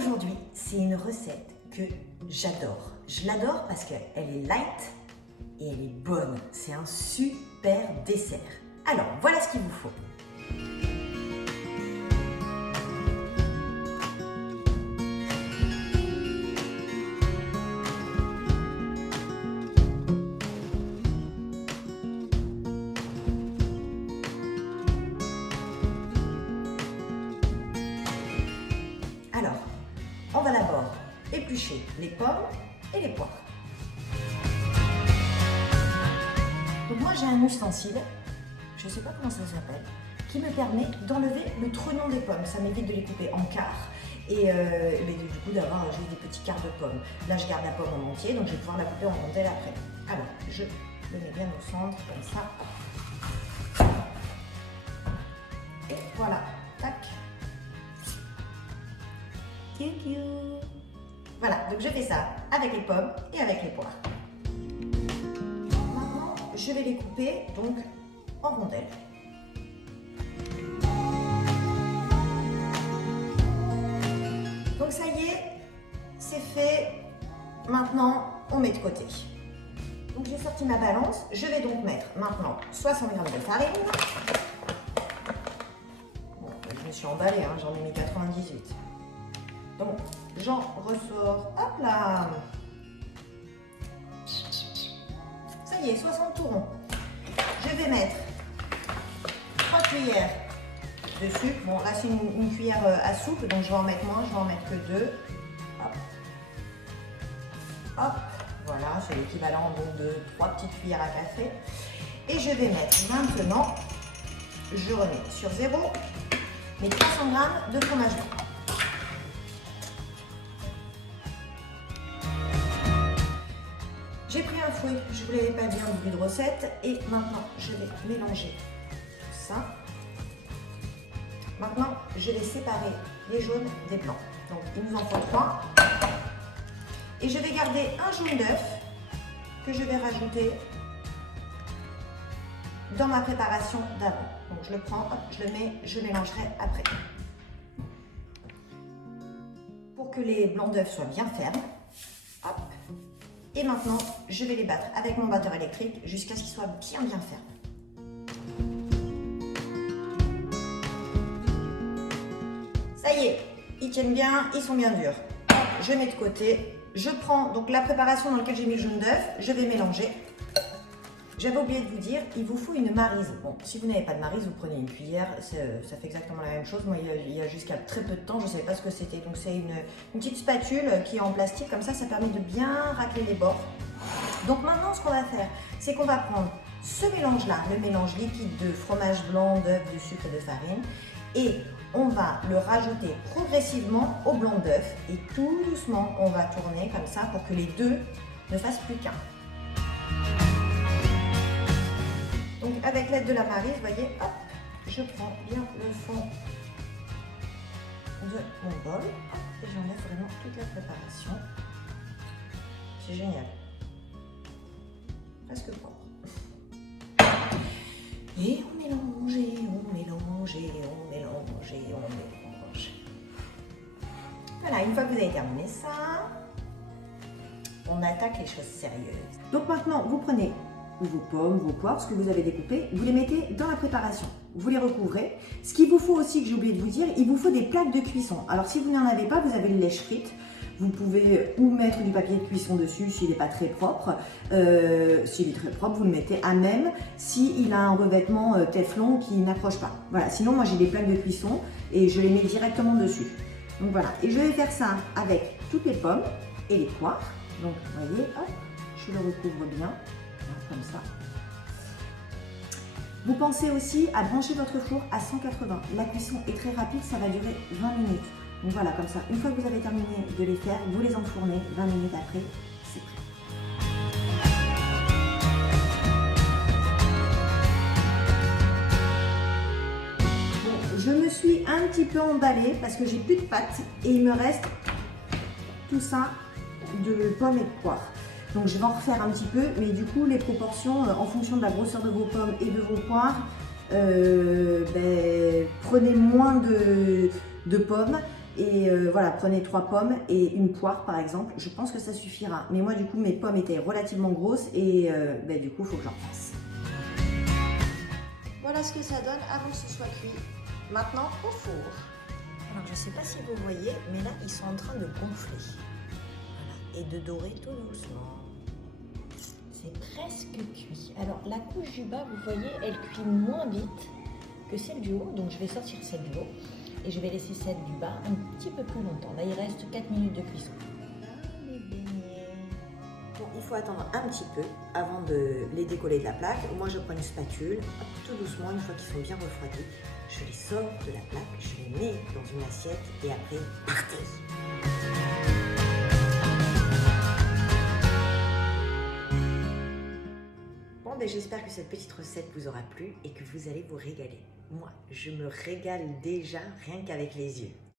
aujourd'hui, c'est une recette que j'adore. Je l'adore parce qu'elle est light et elle est bonne. C'est un super dessert. Alors, voilà ce qu'il vous faut. Alors, on va d'abord éplucher les pommes et les poires. Donc moi j'ai un ustensile, je ne sais pas comment ça s'appelle, qui me permet d'enlever le trenon des pommes. Ça m'évite de les couper en quarts et du coup d'avoir juste des petits quarts de pommes. Là je garde la pomme en entier, donc je vais pouvoir la couper en rondelles après. Alors je le mets bien au centre comme ça. Et voilà, tac. Voilà, donc je fais ça avec les pommes et avec les poires. Maintenant, je vais les couper donc en rondelles. Donc ça y est, c'est fait. Maintenant, on met de côté. Donc j'ai sorti ma balance. Je vais donc mettre maintenant 60 g de farine. Bon, je me suis emballée, hein, j'en ai mis 98. Donc, j'en ressors, hop là. Ça y est, 60 tourons. Je vais mettre 3 cuillères de sucre. Bon, là, c'est une cuillère à soupe, donc je vais en mettre moins, je vais en mettre que 2. Hop. Hop. Voilà, c'est l'équivalent de 3 petites cuillères à café. Et je vais mettre maintenant, je remets sur 0, mes 300 g de fromage blanc. J'ai pris un fouet, je ne vous l'avais pas dit en début de recette, et maintenant je vais mélanger tout ça. Maintenant, je vais séparer les jaunes des blancs. Donc il nous en faut 3. Et je vais garder un jaune d'œuf que je vais rajouter dans ma préparation d'avant. Donc je le prends, hop, je le mets, je mélangerai après. Pour que les blancs d'œufs soient bien fermes, hop. Et maintenant, je vais les battre avec mon batteur électrique jusqu'à ce qu'ils soient bien fermes. Ça y est, ils tiennent bien, ils sont bien durs. Hop, je mets de côté. Je prends donc la préparation dans laquelle j'ai mis le jaune d'œuf, je vais mélanger. J'avais oublié de vous dire, il vous faut une maryse. Bon, si vous n'avez pas de maryse, vous prenez une cuillère, ça fait exactement la même chose. Moi, il y a jusqu'à très peu de temps, je ne savais pas ce que c'était. Donc c'est une petite spatule qui est en plastique, comme ça permet de bien racler les bords. Donc maintenant, ce qu'on va faire, c'est qu'on va prendre ce mélange-là, le mélange liquide de fromage blanc, d'œuf, de sucre et de farine, et on va le rajouter progressivement au blanc d'œuf, et tout doucement, on va tourner comme ça pour que les deux ne fassent plus qu'un. Donc avec l'aide de la maryse, vous voyez, hop, je prends bien le fond de mon bol, hop, et j'enlève vraiment toute la préparation. C'est génial. Presque propre. Et on mélange, et on mélange, et on mélange, et on mélange. Voilà, une fois que vous avez terminé ça, on attaque les choses sérieuses. Donc maintenant, vous prenez vos pommes, vos poires, ce que vous avez découpé, vous les mettez dans la préparation. Vous les recouvrez. Ce qu'il vous faut aussi, que j'ai oublié de vous dire, il vous faut des plaques de cuisson. Alors si vous n'en avez pas, vous avez le lèche-frite. Vous pouvez ou mettre du papier de cuisson dessus s'il n'est pas très propre. S'il est très propre, vous le mettez à même s'il a un revêtement téflon qui n'accroche pas. Voilà, sinon moi j'ai des plaques de cuisson et je les mets directement dessus. Donc voilà, et je vais faire ça avec toutes les pommes et les poires. Donc vous voyez, hop, je le recouvre bien. Comme ça. Vous pensez aussi à brancher votre four à 180. La cuisson est très rapide, ça va durer 20 minutes. Donc voilà, comme ça, une fois que vous avez terminé de les faire, vous les enfournez, 20 minutes après, c'est prêt. Bon, je me suis un petit peu emballée parce que j'ai plus de pâte et il me reste tout ça de pommes et de poires. Donc je vais en refaire un petit peu, mais du coup les proportions en fonction de la grosseur de vos pommes et de vos poires, prenez moins de pommes Et voilà, prenez 3 pommes et une poire par exemple, je pense que ça suffira. Mais moi du coup mes pommes étaient relativement grosses et du coup il faut que j'en fasse. Voilà ce que ça donne avant que ce soit cuit. Maintenant au four. Alors je ne sais pas si vous voyez, mais là ils sont en train de gonfler. Voilà. Et de dorer tout doucement. C'est presque cuit. Alors la couche du bas, vous voyez, elle cuit moins vite que celle du haut. Donc je vais sortir celle du haut et je vais laisser celle du bas un petit peu plus longtemps. Là il reste 4 minutes de cuisson. Les beignets. Bon, il faut attendre un petit peu avant de les décoller de la plaque. Moi je prends une spatule, hop, tout doucement, une fois qu'ils sont bien refroidis, je les sors de la plaque, je les mets dans une assiette et après partez. Bon, j'espère que cette petite recette vous aura plu et que vous allez vous régaler. Moi, je me régale déjà rien qu'avec les yeux.